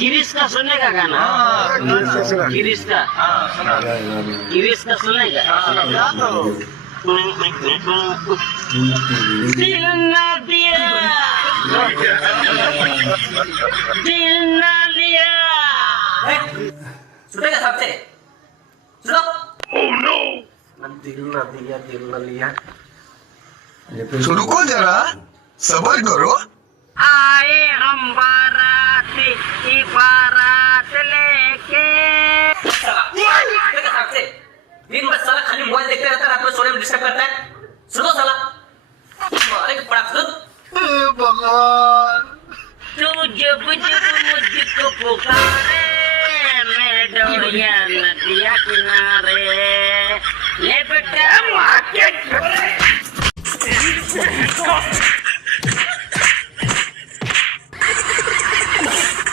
गिरीश का सुने का गाना गिरीश का सुने का दिल ना दिया सुनेगा सबसे सुनो दिल ना लिया तो रुको जरा सबर करो। आए हम बारात लेके सुनेगा सबसे दिन भर साला खाली मोबाइल देखते रहता है, रात में सोने में डिस्टर्ब करता है। सुनो साला मारे के पड़ा सुन भगवान तू जब मुझको पुकारे मैं डोरिया नदिया किनारे ले बेटा